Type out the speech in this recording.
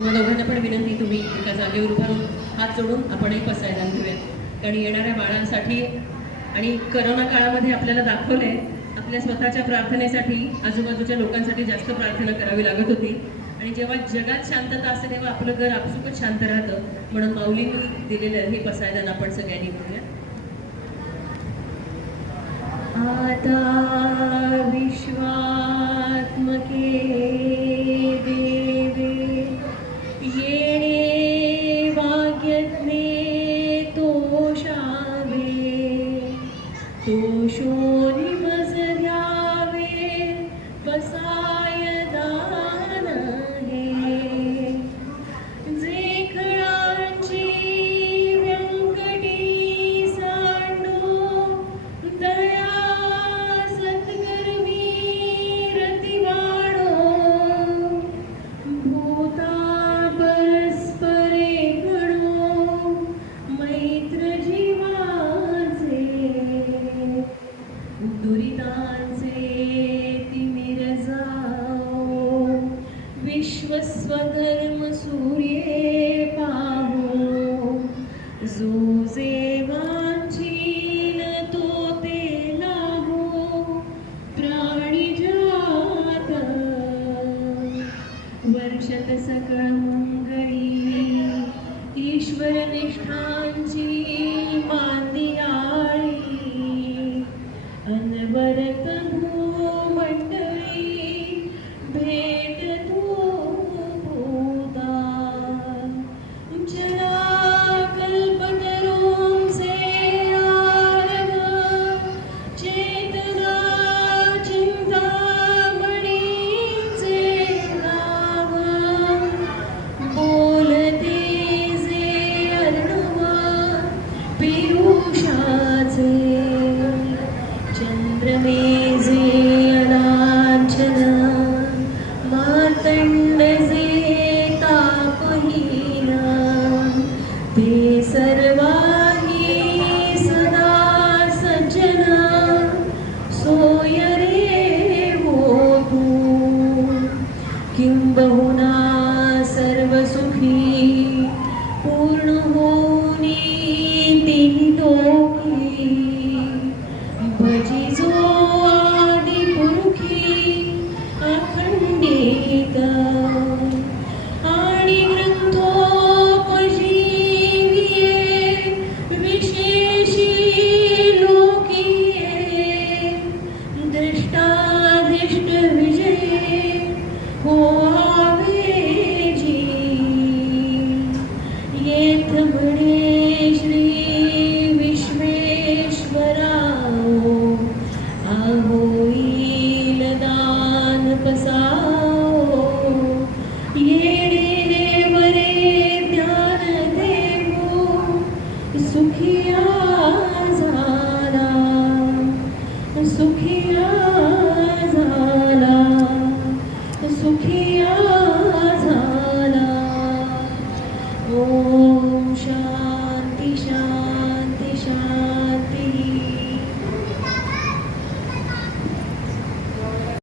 दोघांना पण विनंती, तुम्ही एका जागेवर उभारून हात जोडून आपणही पसायदान घेऊयात. कारण येणाऱ्या बाळांसाठी आणि करोना काळामध्ये आपल्याला दाखवलंय आपल्या स्वतःच्या प्रार्थनेसाठी आजूबाजूच्या लोकांसाठी जास्त प्रार्थना करावी लागत होती. आणि जेव्हा जगात शांतता असते तेव्हा आपलं घर आपसुकच शांत राहतं. म्हणून माऊलींनी दिलेलं हे पसायदान आपण सगळ्यांनी घेऊया. आता विश्वात्मके देवे येणे भाग्यज्ञे तोषावे, तोषो निमज घ्यावे बसाय दान हे. जे खळांची व्यंकटी सांडो दया सत्कर्मी रतिवाडो, भूता परस्परे गणो मैत्र जीवाचे, दुरितांचे तिमिर जाओ विश्वस्वधर्म सूर्ये पाहो. जो जे वांछील तो ते लाभो प्राणी जात, वर्षत सकळ मंगळी ईश्वर निष्ठांची मांदियाळी. अनवरत भूमंडळी भेट तू भूता. जला कल्पतरूंचे आरग चेतना चिंतामणीचे नाव. बोलते जे अर्णव पियुषाचे, चंद्रमेजे अलांछन मार्तंड जे तापहीन. ते सर्वाही सदा सज्जन सोय रे हो तू. किंबहुना सर्व सुखी पूर्ण होनी तिन्ही टोकी. भजिजो आदि पुरुखी अखंडित, आणि ग्रंथोपजीविये विशेषी लोकीये. दृष्टाधिष्ट विजये होवे जी. येथ म्हणे श्री विश्वेश्वराओ, आहोईल दान पसाओ. येणे वरे ध्यान देवो सुखिया झाला, सुखिया झाला, सुखिया